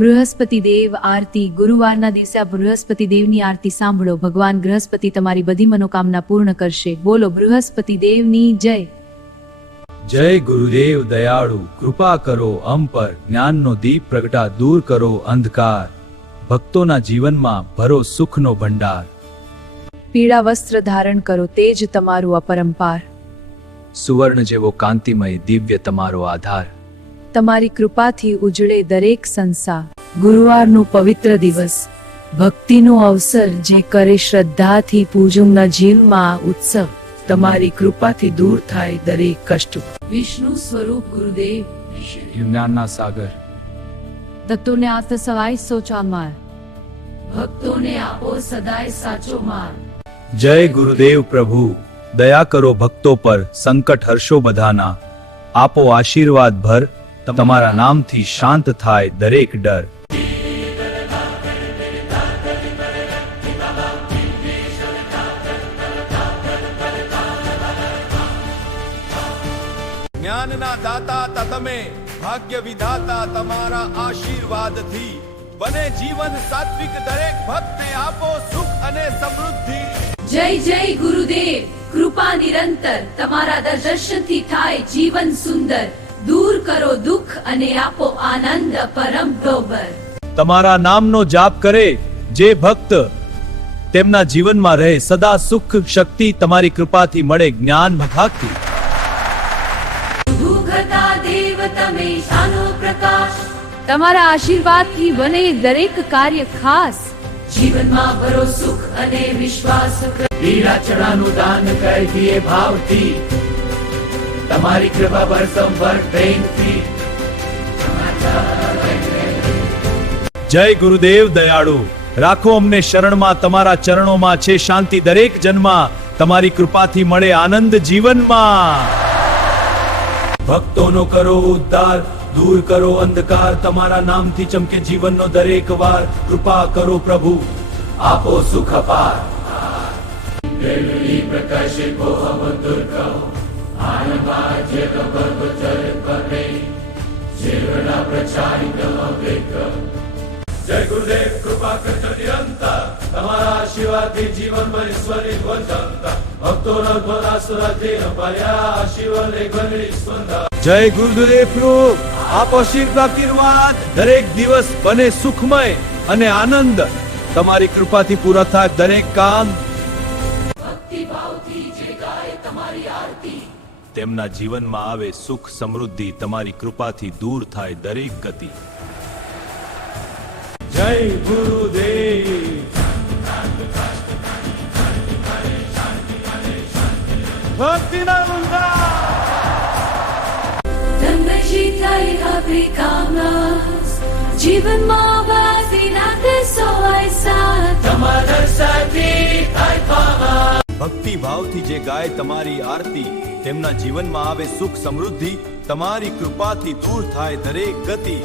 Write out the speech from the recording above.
બૃહસ્પતિ દેવ આરતી. ગુરુવારના દિવસે આ બૃહસ્પતિ દેવની આરતી સાંભળો. ભગવાન બૃહસ્પતિ તમારી બધી મનોકામના પૂર્ણ કરશે. બોલો બૃહસ્પતિ દેવની જય. જય ગુરુદેવ દયાળુ, કૃપા કરો અમ પર, જ્ઞાનનો દીપ પ્રગટા, દૂર કરો અંધકાર, ભક્તોના જીવનમાં ભરો સુખનો ભંડાર. પીળા વસ્ત્ર ધારણ કરો, તેજ તમારું અપરંપાર. સુવર્ણ જેવો કાંતિમય દિવ્ય તમારો આધાર. તમારી કૃપાથી ઉજળે દરેક સંસાર. ગુરુવારનું પવિત્ર દિવસ, ભક્તિનો અવસર, જે કરે શ્રદ્ધાથી પૂજનના જીવમાં ઉત્સવ. તમારી કૃપાથી દૂર થાય દરેક કષ્ટ. વિષ્ણુ સ્વરૂપ ગુરુદેવ, જ્ઞાનના સાગર, દત્તોને આત્મસહાય સોચા માર, ભક્તોને આપો સદાય સાચો માર. જય ગુરુદેવ પ્રભુ, દયા કરો ભક્તો પર, સંકટ હર્ષો બધાના, આપો આશીર્વાદ ભર, તમારા નામથી શાંત થાય દરેક ડર. જ્ઞાનના દાતા તમે, ભાગ્ય વિધાતા તમારા આશીર્વાદથી બને જીવન સાત્વિક, દરેક ભક્તને આપો સુખ અને સમૃદ્ધિ. જય જય ગુરુદેવ, કૃપા નિરંતર, તમારા દર્શનથી થાય જીવન સુંદર. દૂર કરો દુઃખ અને આપો આનંદ પરમ ડોબર. તમારા નામનો જાપ કરે જે ભક્ત, તેમના જીવનમાં રહે સદા સુખ શક્તિ. તમારી કૃપાથી મળે જ્ઞાન ભક્તિ. દુઃખતા દેવ તમે શાનો પ્રકાશ, તમારા આશીર્વાદથી બને દરેક કાર્ય ખાસ. જીવનમાં ભરો સુખ અને વિશ્વાસ. હીરા ચણાનું દાન કરી દીએ ભાવથી, તમારી કૃપા બરસંભર પ્રેમથી. જય ગુરુદેવ દયાળુ, રાખો અમને શરણમાં, તમારા ચરણોમાં છે શાંતિ દરેક જન્મમાં. તમારી કૃપાથી મળે આનંદ જીવનમાં. ભક્તોનો કરો ઉદ્ધાર, દૂર કરો અંધકાર, તમારા નામથી ચમકે જીવનનો દરેક વાર. કૃપા કરો પ્રભુ, આપો સુખ અપાર. પ્રકાશે કો હમ દુર્ગો, આનંદ જે કબર ચર કરે, જીવના પ્રચારિત અવેક. જય ગુરુદેવ, કૃપા કરજો નિરંતર, તમારા આશીર્વાદથી જીવનમાં ઈશ્વરની ધ્વજ. ભક્તોના ધ્વજાસુરાથી અપાયા આશીર્વાદ ઘણી સ્પંદા. જય ગુરુદેવ પ્રભુ, આપો આશીર્વાદ, દરેક દિવસ બને સુખમય અને આનંદ. તમારી કૃપાથી પૂરા થાય દરેક કામ. ભક્તિભાવથી જે ગાય તમારી આરતી, તેમના જીવનમાં આવે સુખ સમૃદ્ધિ. તમારી કૃપાથી દૂર થાય દરેક ગતિ. જય ગુરુદેવ. ભક્તિના મંગળ. ધનજી થઈ હવે કામના, જીવનમાં વાસી રાતે સોય સાથ. તમારા સાથી થાય પામા. ભક્તિ ભાવથી જે ગાય તમારી આરતી, તેમના જીવનમાં આવે સુખ સમૃદ્ધિ. તમારી કૃપાથી દૂર થાય દરેક ગતિ.